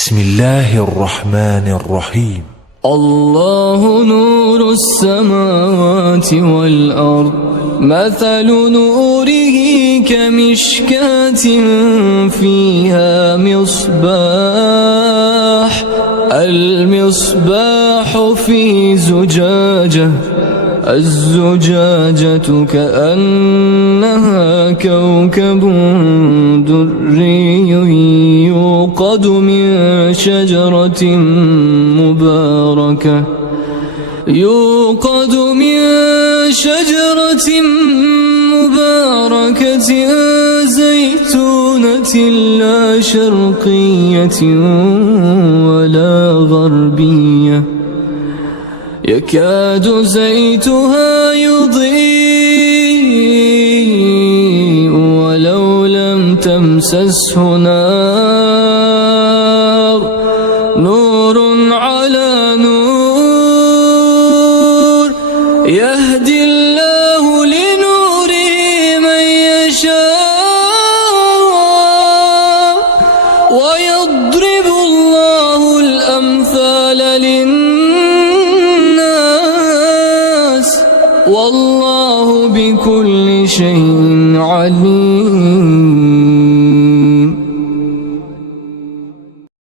بسم الله الرحمن الرحيم. الله نور السماوات والأرض، مثل نوره كمشكاة فيها مصباح، المصباح في زجاجة، الزجاجة كأنها كوكب دري يوقد من شجرة مباركة زيتونة لا شرقية ولا غربية، يكاد زيتها يضيء ولو لم تمسسه نار، نور على نور، يهدي الله لنوره من يشاء، ويضرب الله الأمثال للناس، والله بكل شيء عليم.